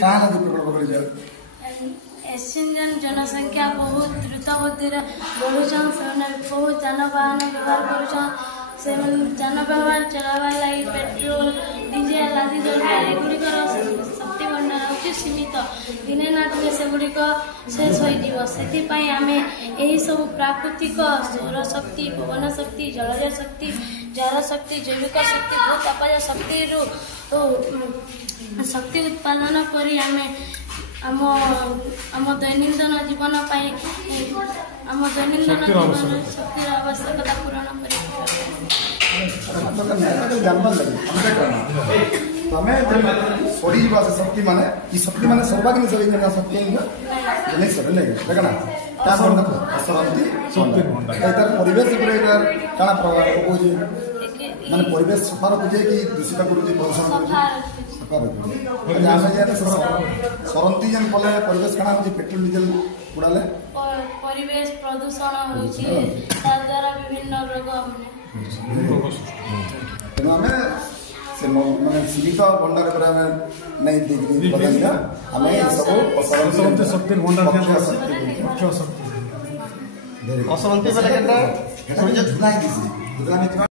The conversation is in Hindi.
कहाँ नदी प्रकल्प कर जाए एशियन जनसंख्या बहुत द्रुत गति बढ़ुछन से बहुत जानवाहन व्यवहार करुछन से जान व्यवहार चलावा लगी पेट्रोल डीजेल आदि द्रव्य एगुड़िकर शक्ति भंडार होची सीमित दिने ना दिने सेगुड़िक शेष हो आम यही सब प्राकृतिक सौर शक्ति पवन शक्ति जलज शक्ति जल शक्ति जैविक शक्ति भूतापज शक्ति शक्ति उत्पादन करी आम दैनंदिन जीवन आम दैनंदिन जीवन शक्तिर आवश्यकता पूरण सड़ी शक्ति माने शक्ति माने सर्वाग्नि सरी शक्ति नहीं सर नहीं देखना परिवेश क्या प्रभाव पकाउे माने परिवेश सफा रखुचे कि दूषित करुचे प्रदूषण सरंती जन कले परिवेश कणा होची पेट्रोल डीजल उड़ाले परिवेश प्रदूषण होची द्वारा विभिन्न रोग तेणु आम से माने सीमित भंडार पर आम नहीं देखी बदलिया आम सब असरंती शक्ति भंडार असरंती